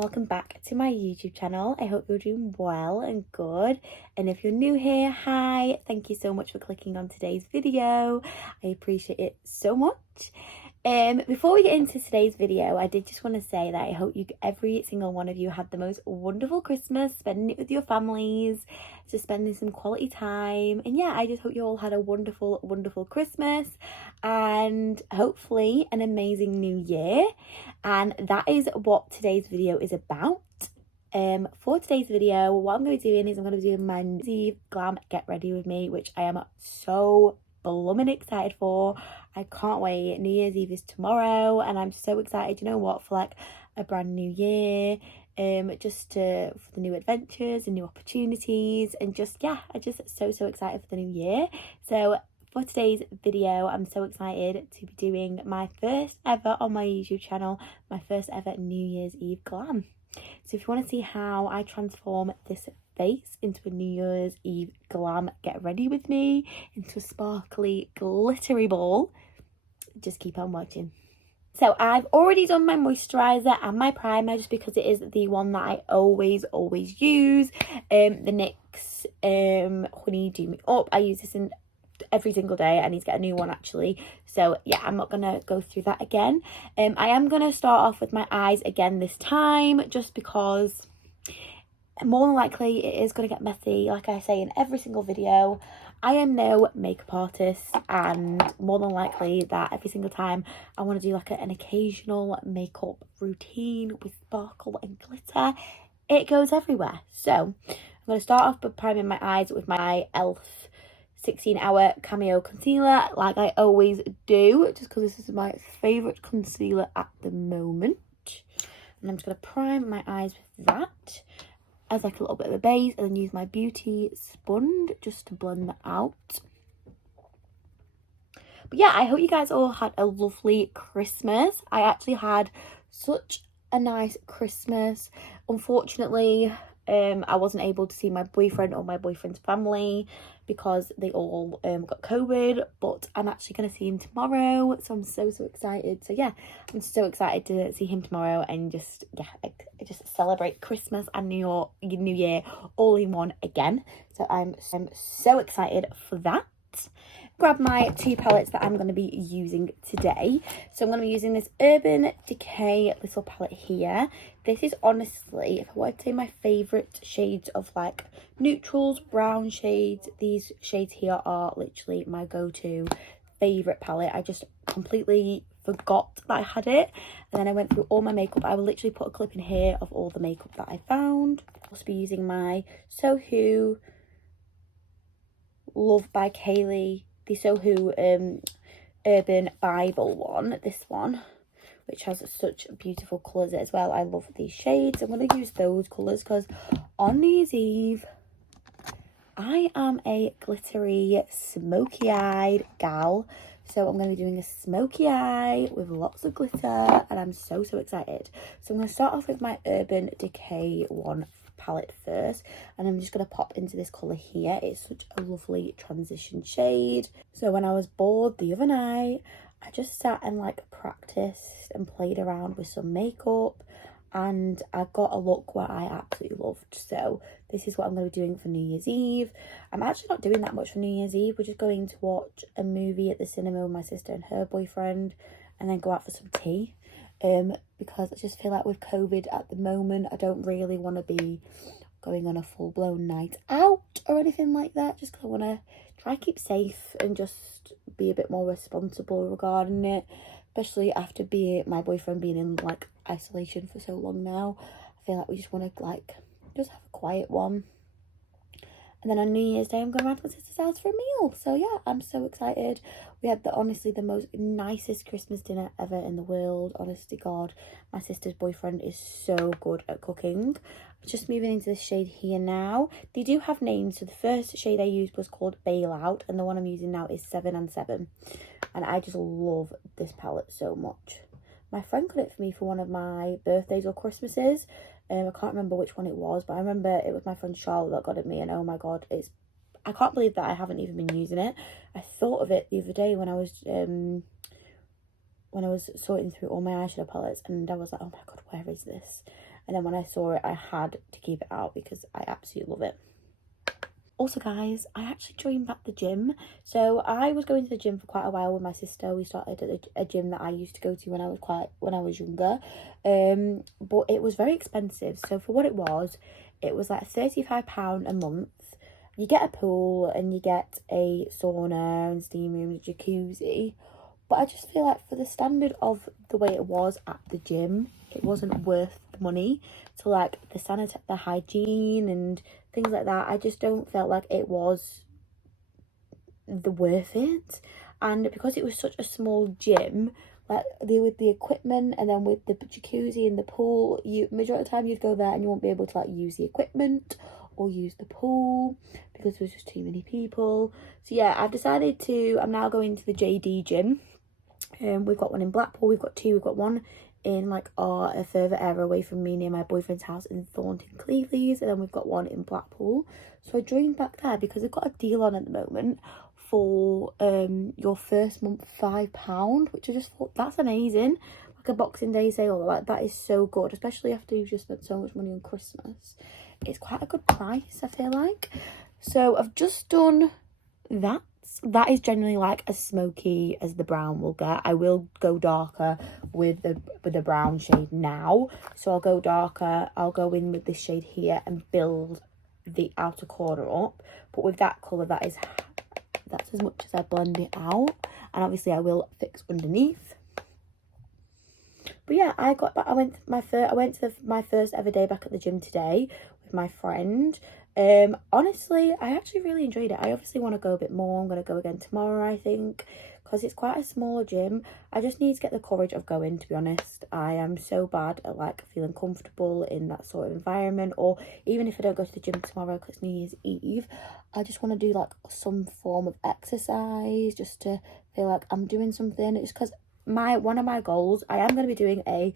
welcome back to my YouTube channel. I hope you're doing well and good. And if you're new here, hi, thank you so much for clicking on today's video. I appreciate it so much. Before we get into today's video, I did just want to say that I hope every single one of you had the most wonderful Christmas, spending it with your families, just spending some quality time. And yeah, I just hope you all had a wonderful, wonderful Christmas and hopefully an amazing new year. And that is what today's video is about. For today's video, what I'm going to be doing is I'm going to be doing my Years Eve Glam Get Ready With Me, which I am so blooming excited for. I can't wait. New Year's Eve is tomorrow and I'm so excited, you know what, for like a brand new year, for the new adventures and new opportunities, and just I'm just so excited for the new year. So for today's video, I'm so excited to be doing my first ever on my YouTube channel, my first ever New Year's Eve glam. So if you want to see how I transform this face into a New Year's Eve glam get ready with me, into a sparkly glittery ball, just keep on watching. So I've already done my moisturiser and my primer, just because it is the one that I always use, the NYX Honey Do Me Up. I use this in every single day. I need to get a new one actually, so yeah, I'm not gonna go through that again. I am gonna start off with my eyes again this time, just because more than likely it is gonna get messy. Like I say in every single video, I am no makeup artist, and more than likely that every single time I want to do like an occasional makeup routine with sparkle and glitter, it goes everywhere. So I'm going to start off by priming my eyes with my e.l.f. 16-hour Cameo Concealer, like I always do, just because this is my favourite concealer at the moment. And I'm just going to prime my eyes with that as like a little bit of a base, and then use my beauty sponge just to blend that out. But yeah, I hope you guys all had a lovely Christmas. I actually had such a nice Christmas. Unfortunately, I wasn't able to see my boyfriend or my boyfriend's family because they all got COVID, but I'm actually going to see him tomorrow, so I'm so excited. So yeah, I'm so excited to see him tomorrow and just celebrate Christmas and New Year all in one again. So I'm so excited for that. Grab my two palettes that I'm going to be using today. So I'm going to be using this Urban Decay little palette here. This is honestly, if I were to say, my favourite shades of like neutrals, brown shades. These shades here are literally my go-to favourite palette. I just completely forgot that I had it, and then I went through all my makeup. I will literally put a clip in here of all the makeup that I found. I'll also be using my Soho Love by Kaylee, the Soho Urban Bible one, this one, which has such beautiful colours as well. I love these shades. I'm going to use those colours because on New Year's Eve, I am a glittery, smoky-eyed gal. So I'm going to be doing a smoky eye with lots of glitter, and I'm so excited. So I'm going to start off with my Urban Decay one palette first, and I'm just going to pop into this colour here. It's such a lovely transition shade. So when I was bored the other night, I just sat and like practiced and played around with some makeup, and I got a look where I absolutely loved. So this is what I'm going to be doing for New Year's Eve. I'm actually not doing that much for New Year's Eve. We're just going to watch a movie at the cinema with my sister and her boyfriend, and then go out for some tea. Because I just feel like with COVID at the moment, I don't really want to be going on a full-blown night out or anything like that, just because I want to try and keep safe and just be a bit more responsible regarding it, especially after my boyfriend being in like isolation for so long now. I feel like we just want to like just have a quiet one. And then on New Year's Day, I'm going around to my sister's house for a meal. So yeah, I'm so excited. We had honestly the most nicest Christmas dinner ever in the world. Honestly, God, my sister's boyfriend is so good at cooking. Just moving into this shade here now. They do have names. So the first shade I used was called Bailout, and the one I'm using now is 7 and 7. And I just love this palette so much. My friend got it for me for one of my birthdays or Christmases. I can't remember which one it was, but I remember it was my friend Charlotte that got it me, and oh my God, I can't believe that I haven't even been using it. I thought of it the other day when I was sorting through all my eyeshadow palettes, and I was like, oh my God, where is this? and then when I saw it I had to keep it out because I absolutely love it. Also guys, I actually joined back the gym. So I was going to the gym for quite a while with my sister. We started at a gym that I used to go to when I was younger, but it was very expensive. So for what it was like £35 a month. You get a pool and you get a sauna and steam room and jacuzzi, but I just feel like for the standard of the way it was at the gym, it wasn't worth the money. So like the hygiene and things like that, I just don't felt like it was worth it. And because it was such a small gym, like with the equipment and then with the jacuzzi and the pool, majority of the time you'd go there and you won't be able to like use the equipment or use the pool because there was just too many people. So yeah, I've decided I'm now going to the JD gym. We've got one in Blackpool, we've got one in like a further area away from me near my boyfriend's house in Thornton Cleveland, and then we've got one in Blackpool. So I joined back there because they've got a deal on at the moment for your first month £5, which I just thought that's amazing. Like a Boxing Day sale, like that is so good, especially after you've just spent so much money on Christmas. It's quite a good price, I feel like. So I've just done that. That is generally like as smoky as the brown will get. I will go darker with the brown shade now. So I'll go darker. I'll go in with this shade here and build the outer corner up. But with that colour, that's as much as I blend it out. And obviously I will fix underneath. But yeah, I went to my first ever day back at the gym today with my friend. Honestly, I actually really enjoyed it. I obviously want to go a bit more. I'm going to go again tomorrow, I think, because it's quite a small gym. I just need to get the courage of going, to be honest. I am so bad at like feeling comfortable in that sort of environment, or even if I don't go to the gym tomorrow because it's New Year's Eve, I just want to do like some form of exercise just to feel like I'm doing something. It's because one of my goals, I am going to be doing a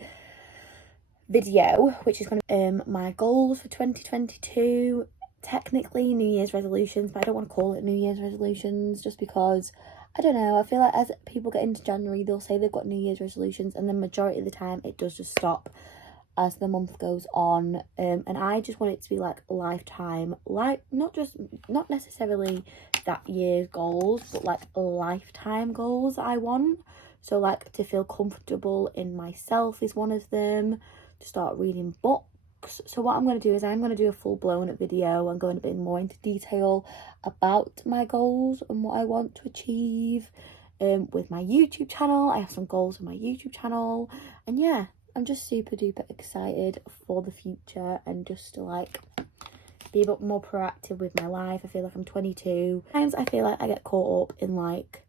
video which is going to my goals for 2022, technically New Year's resolutions, but I don't want to call it New Year's resolutions just because I don't know, I feel like as people get into January they'll say they've got New Year's resolutions and the majority of the time it does just stop as the month goes on, and I just want it to be like lifetime, like not necessarily that year's goals, but like lifetime goals I want. So like to feel comfortable in myself is one of them, to start reading books. So what I'm going to do is I'm going to do a full-blown video and going a bit more into detail about my goals and what I want to achieve with my YouTube channel. I have some goals with my YouTube channel, and yeah, I'm just super duper excited for the future and just to like be a bit more proactive with my life. I feel like I'm 22. Sometimes I feel like I get caught up in like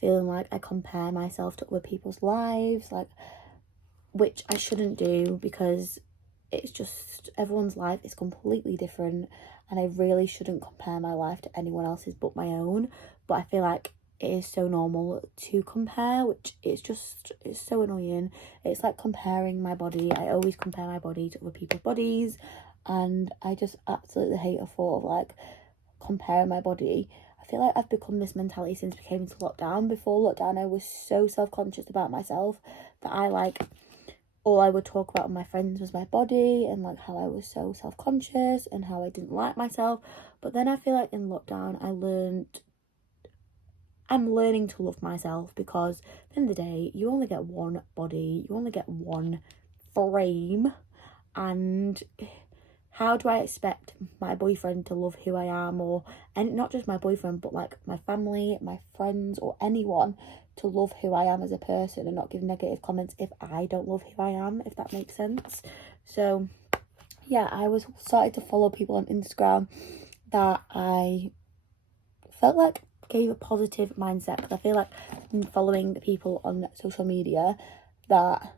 feeling like I compare myself to other people's lives, like, which I shouldn't do because it's just everyone's life is completely different and I really shouldn't compare my life to anyone else's but my own. But I feel like it is so normal to compare, which it's so annoying. It's like comparing my body. I always compare my body to other people's bodies, and I just absolutely hate the thought of like comparing my body. I feel like I've become this mentality since we came into lockdown. Before lockdown I was so self-conscious about myself that all I would talk about with my friends was my body and like how I was so self-conscious and how I didn't like myself. But then I feel like in lockdown I'm learning to love myself, because at the end of the day you only get one body, you only get one frame, and how do I expect my boyfriend to love who I am, and not just my boyfriend but like my family, my friends, or anyone to love who I am as a person and not give negative comments if I don't love who I am, if that makes sense. So yeah, I started to follow people on Instagram that I felt like gave a positive mindset, because I feel like following people on social media that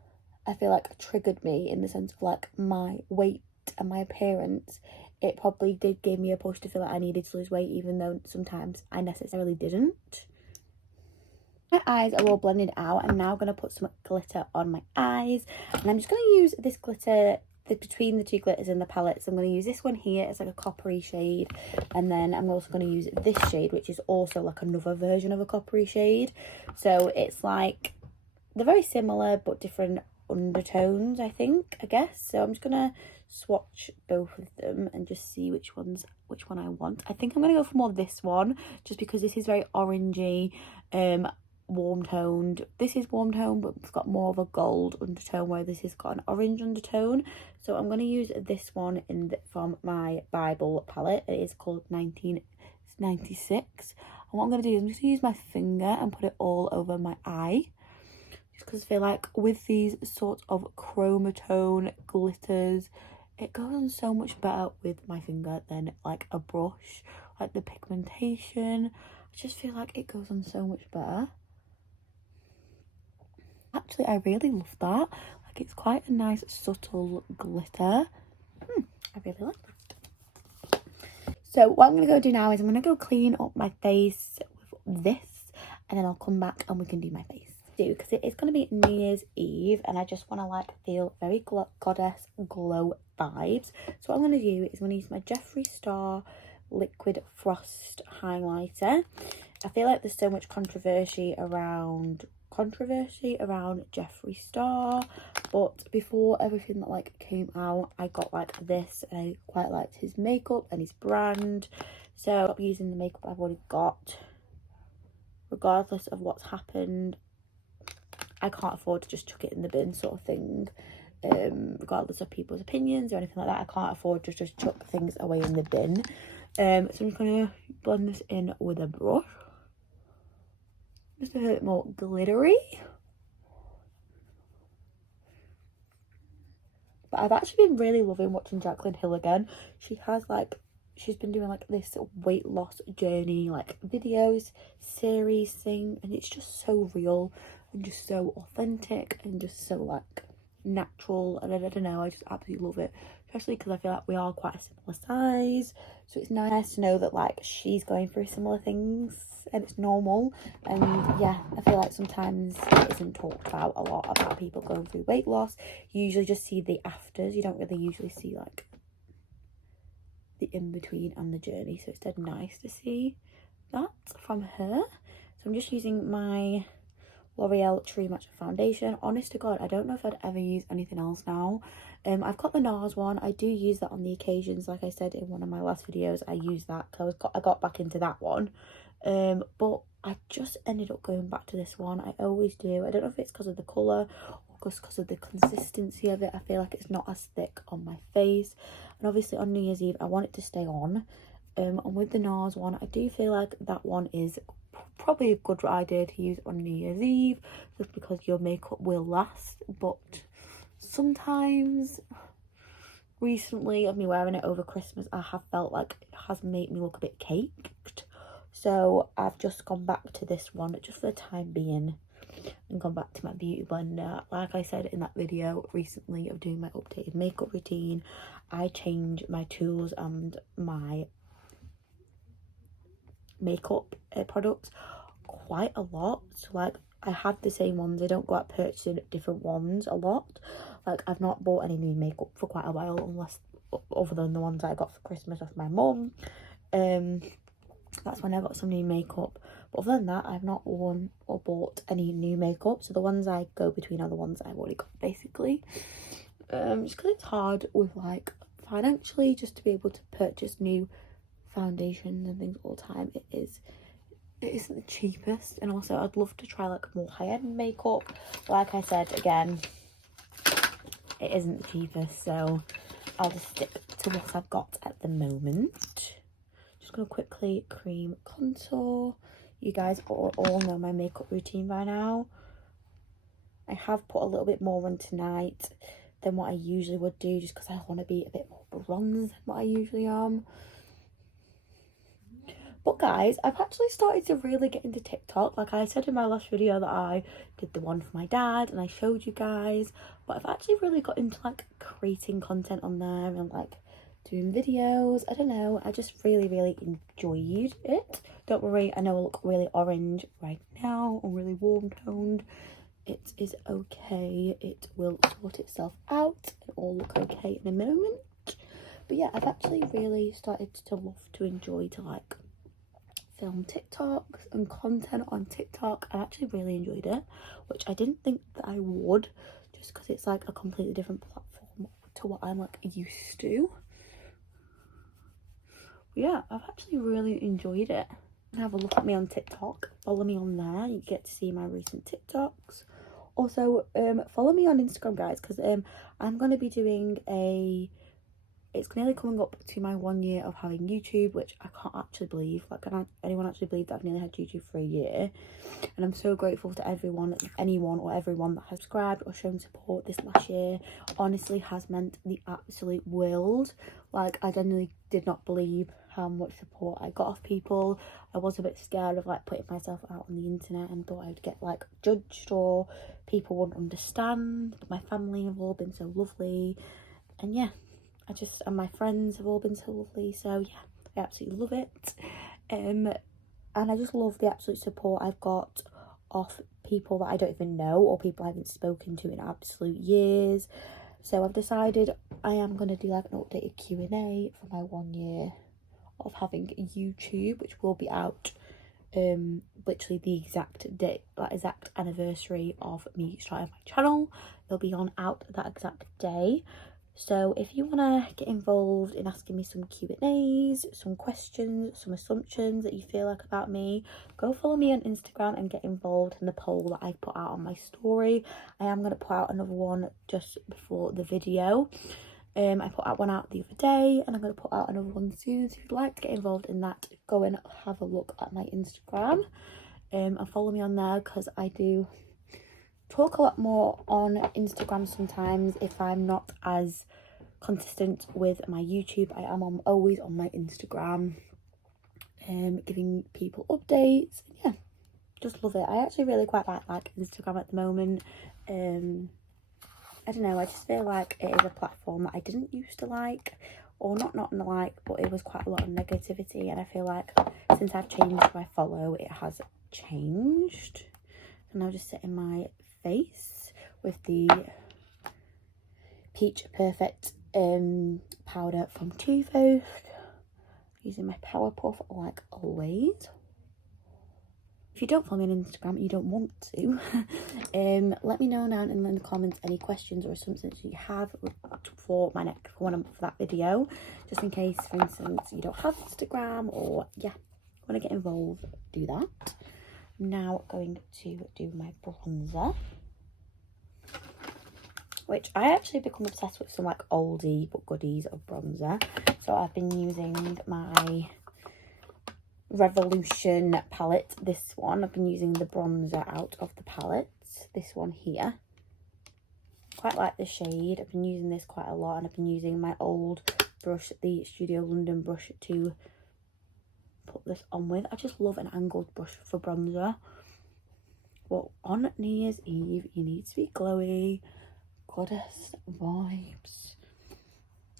I feel like triggered me in the sense of like my weight and my appearance. It probably did give me a push to feel like I needed to lose weight, even though sometimes I necessarily didn't. My eyes are all blended out. I'm now going to put some glitter on my eyes, and I'm just going to use this glitter between the two glitters in the palette. So I'm going to use this one here, it's like a coppery shade, and then I'm also going to use this shade, which is also like another version of a coppery shade. So it's like they're very similar but different undertones, I guess. So I'm just gonna swatch both of them and just see which one I want. I think I'm gonna go for more this one, just because this is very orangey, warm toned. This is warm toned, but it's got more of a gold undertone, where this has got an orange undertone. So I'm going to use this one from my Bible palette. It is called 1996. And what I'm going to do is I'm just going to use my finger and put it all over my eye, just because I feel like with these sorts of chromatone glitters, it goes on so much better with my finger than like a brush. Like the pigmentation, I just feel like it goes on so much better. Actually, I really love that. Like, it's quite a nice subtle glitter. I really like that. So what I'm going to go do now is I'm going to go clean up my face with this, and then I'll come back and we can do my face too, because it is going to be New Year's Eve and I just want to like feel very goddess glow vibes. So what I'm going to do is I'm going to use my Jeffree Star Liquid Frost highlighter. I feel like there's so much controversy around Jeffree Star, but before everything that like came out, I got like this, and I quite liked his makeup and his brand, so I'll be using the makeup I've already got. Regardless of what's happened, I can't afford to just chuck it in the bin sort of thing. Regardless of people's opinions or anything like that, I can't afford to just chuck things away in the bin. So I'm just gonna blend this in with a brush, just a bit more glittery. But I've actually been really loving watching Jaclyn Hill again. She's been doing like this weight loss journey like videos series thing, and it's just so real and just so authentic and just so like natural, and I don't know, I just absolutely love it, especially because I feel like we are quite a similar size, so it's nice to know that like she's going through similar things and it's normal. And yeah, I feel like sometimes it isn't talked about a lot about people going through weight loss. You usually just see the afters, you don't really usually see like the in-between and the journey, so it's dead nice to see that from her. So I'm just using my L'Oreal True Match foundation. Honest to God, I don't know if I'd ever use anything else now. I've got the NARS one. I do use that on the occasions, like I said in one of my last videos. I use that because I got back into that one, but I just ended up going back to this one. I always do. I don't know if it's because of the colour or just because of the consistency of it. I feel like it's not as thick on my face, and obviously on New Year's Eve I want it to stay on. And with the NARS one, I do feel like that one is probably a good idea to use on New Year's Eve, just because your makeup will last. But sometimes recently of me wearing it over Christmas, I have felt like it has made me look a bit caked, so I've just gone back to this one just for the time being and gone back to my beauty blender. Like I said in that video recently of doing my updated makeup routine, I change my tools and my makeup products quite a lot. So like I have the same ones, I don't go out purchasing different ones a lot. Like I've not bought any new makeup for quite a while, unless other than the ones I got for Christmas off my mum. That's when I got some new makeup, but other than that I've not worn or bought any new makeup. So the ones I go between are the ones I've already got, basically. Just because it's hard with like financially just to be able to purchase new foundations and things all the time. It isn't the cheapest, and also I'd love to try like more high-end makeup. Like I said again, it isn't the cheapest, so I'll just stick to what I've got at the moment. Just gonna quickly cream contour. You guys all know my makeup routine by now. I have put a little bit more on tonight than what I usually would do, just because I want to be a bit more bronze than what I usually am. But guys, I've actually started to really get into TikTok. Like I said in my last video that I did the one for my dad and I showed you guys, but I've actually really got into like creating content on there and like doing videos. I don't know, I just really enjoyed it. Don't worry, I know I look really orange right now or really warm toned. It is okay, it will sort itself out and all look okay in a moment. But yeah, I've actually really started to love to enjoy to like film TikToks and content on TikTok. I actually really enjoyed it, which I didn't think that I would, just because it's like a completely different platform to what I'm like used to. But yeah, I've actually really enjoyed it. Have a look at me on TikTok, follow me on there, you get to see my recent TikToks. Also follow me on Instagram, guys, because I'm going to be doing it's nearly coming up to my 1 year of having YouTube, which I can't actually believe. Like, can anyone actually believe that I've nearly had YouTube for a year? And I'm so grateful to anyone or everyone that has subscribed or shown support this last year. Honestly has meant the absolute world. Like, I genuinely did not believe how much support I got off people. I was a bit scared of like putting myself out on the internet and thought I'd get like judged or people wouldn't understand. But my family have all been so lovely, and yeah, and my friends have all been so lovely. So yeah, I absolutely love it. And I just love the absolute support I've got off people that I don't even know or people I haven't spoken to in absolute years. So I've decided I am going to do like an updated Q&A for my 1 year of having YouTube, which will be out literally the exact date, like exact anniversary of me starting my channel. It'll be out that exact day. So if you want to get involved in asking me some Q&As, some questions, some assumptions that you feel like about me, go follow me on Instagram and get involved in the poll that I put out on my story. I am going to put out another one just before the video. I put out one out the other day, and I'm going to put out another one soon. So if you'd like to get involved in that, go and have a look at my Instagram and follow me on there, because I do talk a lot more on Instagram sometimes if I'm not as consistent with my YouTube. I am always on my Instagram, giving people updates. Yeah, just love it. I actually really quite like Instagram at the moment. I don't know, I just feel like it is a platform that I didn't used to like, or not like, but it was quite a lot of negativity, and I feel like since I've changed who I follow, it has changed. And I'll just sit in my face with the Peach Perfect powder from Too Faced, using my Power Puff like always. If you don't follow me on Instagram and you don't want to, let me know down in the comments any questions or assumptions you have for that video, just in case, for instance, you don't have Instagram, or yeah, want to get involved, do that. I'm now going to do my bronzer, which I actually become obsessed with some like oldie but goodies of bronzer. So I've been using my Revolution palette. This one, I've been using the bronzer out of the palettes, this one here. Quite like the shade. I've been using this quite a lot, and I've been using my old brush, the Studio London brush, to put this on with. I just love an angled brush for bronzer. But on New Year's Eve, you need to be glowy, goddess vibes.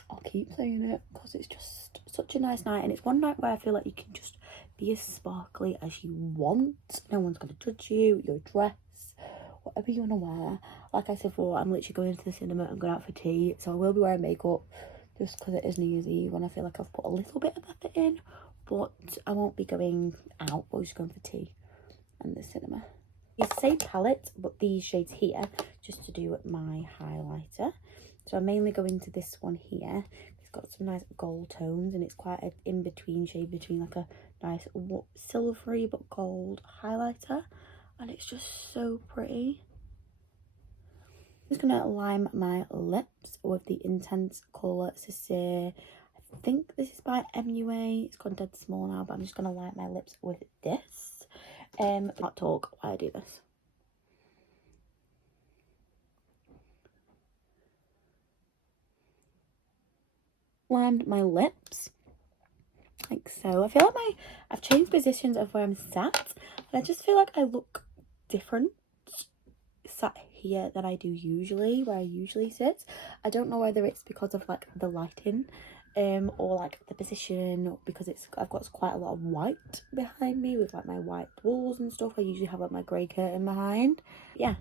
I'll keep saying it because it's just such a nice night, and it's one night where I feel like you can just be as sparkly as you want. No one's going to judge you, your dress, whatever you want to wear. Like I said before, I'm literally going to the cinema and going out for tea, so I will be wearing makeup just because it is New Year's Eve, and I feel like I've put a little bit of effort in, but I won't be going out. We're just going for tea and the cinema. It's the same palette, but these shades here, just to do my highlighter. So I'm mainly going to this one here. It's got some nice gold tones, and it's quite an in-between shade between like a nice silvery but gold highlighter, and it's just so pretty. I'm just gonna line my lips with the Intense Colour Cicere. I think this is by MUA. It's gone dead small now, but I'm just gonna line my lips with this. Not talk while I do this. Lined my lips like so. I feel like I've changed positions of where I'm sat, and I just feel like I look different sat here than I do usually, where I usually sit. I don't know whether it's because of like the lighting or like the position, because I've got quite a lot of white behind me with like my white walls and stuff. I usually have like my grey curtain behind. Yeah,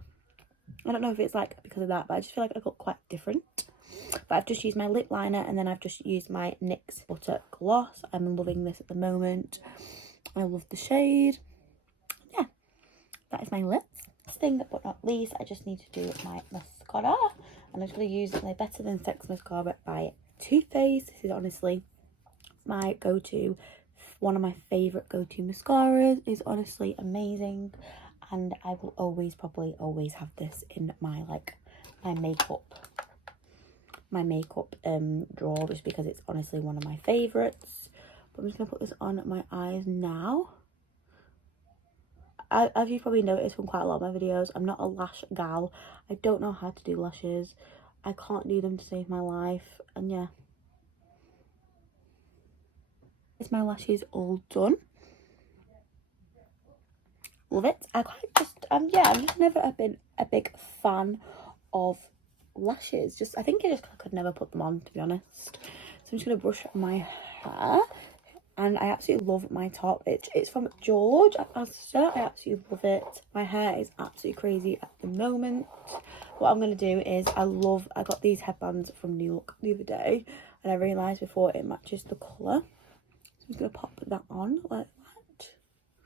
I don't know if it's like because of that, but I just feel like I look quite different. But I've just used my lip liner, and then I've just used my NYX Butter Gloss. I'm loving this at the moment. I love the shade. Yeah, that is my lips. Last thing but not least, I just need to do my mascara. mascara, and I'm just going to use my Better Than Sex mascara by Too Faced. This is honestly my go-to, one of my favourite go-to mascaras. It's honestly amazing, and I will probably always have this in my my makeup drawer, just because it's honestly one of my favourites. But I'm just going to put this on my eyes now. As you've probably noticed from quite a lot of my videos, I'm not a lash gal. I don't know how to do lashes. I can't do them to save my life. And yeah, it's my lashes all done. Love it. I'm just never been a big fan of lashes. I think I could never put them on, to be honest. So I'm just going to brush my hair. And I absolutely love my top. It's from George at Asda. I absolutely love it. My hair is absolutely crazy at the moment. What I'm going to do is, I got these headbands from New Look the other day, and I realised before it matches the colour. So I'm just going to pop that on like that.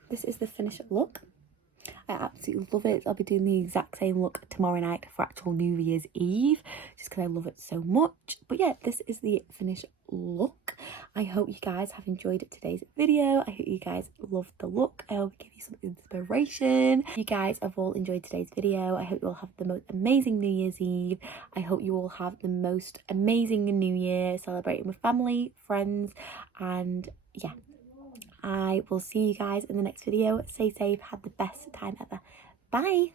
This is the finished look. I absolutely love it. I'll be doing the exact same look tomorrow night for actual New Year's Eve, just because I love it so much. But yeah, this is the finished look. I hope you guys have enjoyed today's video. I hope you guys loved the look. I hope it gave you some inspiration. You guys have all enjoyed today's video. I hope you all have the most amazing New Year's Eve. I hope you all have the most amazing New Year, celebrating with family, friends, and yeah. I will see you guys in the next video. Stay safe. Have the best time ever. Bye.